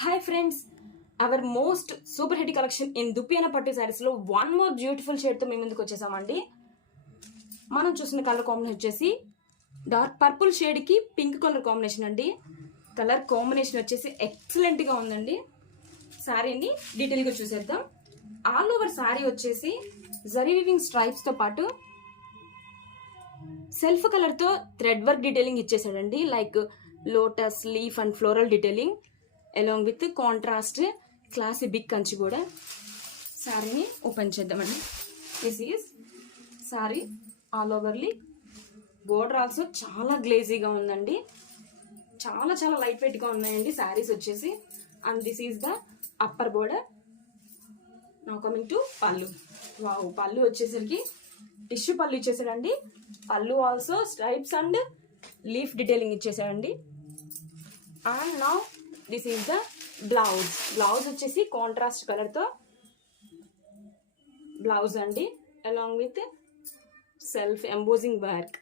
Hi friends, our most super hit collection in దుప్పియానా పట్టు శారీస్లో వన్ మోర్ బ్యూటిఫుల్ షేడ్తో మీ ముందుకు వచ్చేసామండి. మనం చూసిన కలర్ కాంబినేషన్ వచ్చేసి డార్క్ పర్పుల్ షేడ్కి పింక్ కలర్ కాంబినేషన్ అండి. కలర్ కాంబినేషన్ వచ్చేసి ఎక్సలెంట్గా ఉందండి. శారీని డీటెయిల్గా చూసేద్దాం. ఆల్ ఓవర్ శారీ వచ్చేసి జరీ వీవింగ్ స్ట్రైప్స్తో పాటు సెల్ఫ్ కలర్తో థ్రెడ్ వర్క్ డీటెయిలింగ్ ఇచ్చేసాడండి. Like lotus, leaf and floral detailing along with contrast classy big Kanchi కూడా. శారీని ఓపెన్ చేద్దామండి. This is sari all overly. Border also చాలా గ్లేజీగా ఉందండి. చాలా చాలా లైట్ వెయిట్గా ఉన్నాయండి శారీస్ వచ్చేసి. And this is the upper border. Now coming to pallu. Wow, పళ్ళు వచ్చేసరికి టిష్యూ పళ్ళు ఇచ్చేసాడండి. Pallu also stripes and leaf detailing ఇచ్చేసాడండి. And now this is the blouse. Blouse వచ్చేసి కాంట్రాస్ట్ కలర్తో బ్లౌజ్ అండి, along with self embossing work.